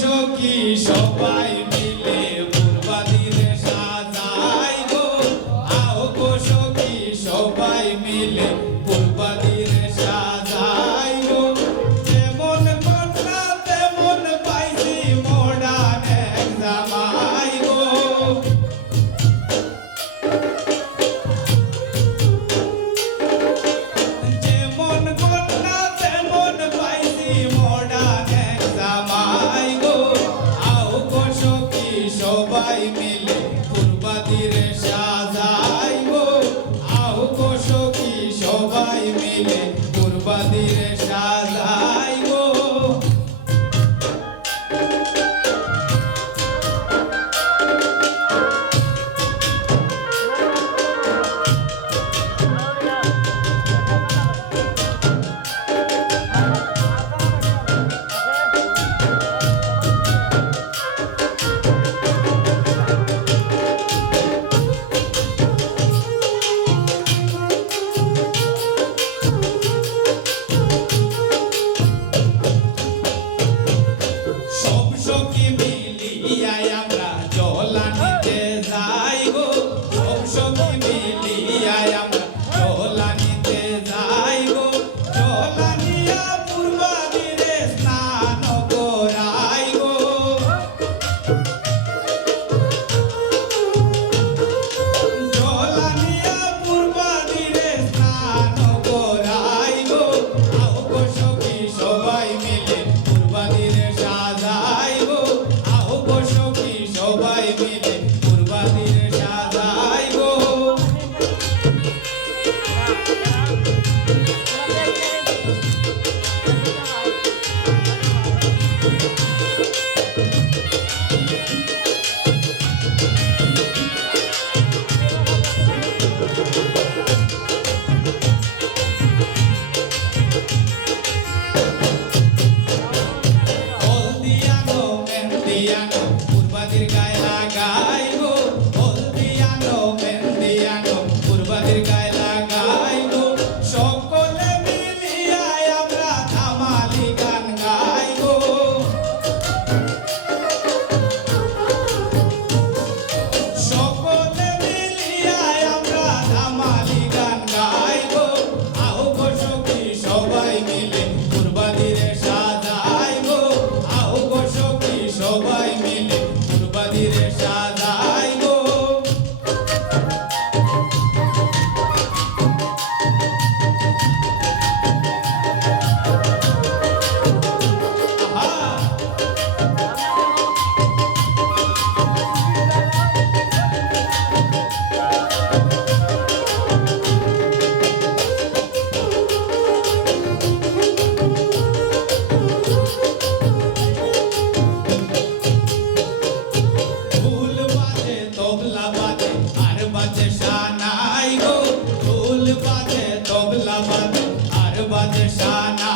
সখী সবাই মিলে ফুলবাদিরে সাজাই গো আও গো সখী সবাই মিলে ফুলবাদিরে সাজাই গো যেমন কন্যা তেমন পাইছি মডার্ন এক জামাই গো যেমন কন্যা তেমন পাইছি মডার্ন এক জামাই গো আও গো সখী সবাই মিলে ফুলবাদিরে সাজাই গো আও গো সখী সবাই মিলে ফুলবাদিরে সাজাই গো সব সখী মিলিয়া আমরা জলানিতে যাই গো সব সখী মিলিয়া আমরা জলানিতে যাই গো জলানিয়া পূর্বাদিরে স্নান করাই গো জলানিয়া পূর্বাদিরে স্নান করাই গো আও গো সখী সবাই মিলে পূর্বাদিরে সাজাই গো আও গো সখী সবাই মিলে পূর্বাদিরে সাজাই গো হলদিয়ানো মেহেন্দিয়ানো পূর্বাদির গায়ে লাগাই গো হলদিয়ানো মেহেন্দিয়ানো পূর্বাদির গায়ে লাগাই গো সকলে মিলিয়া আমরা ধামালি গান গাই গো সকলে মিলিয়া আমরা ধামালি গান গাই গো আও গো সখী সবাই মিলে পূর্বাদিরে সাজাই গো আও গো সখী সবাই মিলে পূর্বাদিরে সাজাই গো আহা ঢোল বাজে তবলা বাজে আর বাজে সানাই গো ঢোল বাজে তবলা বাজে আর বাজে সানাই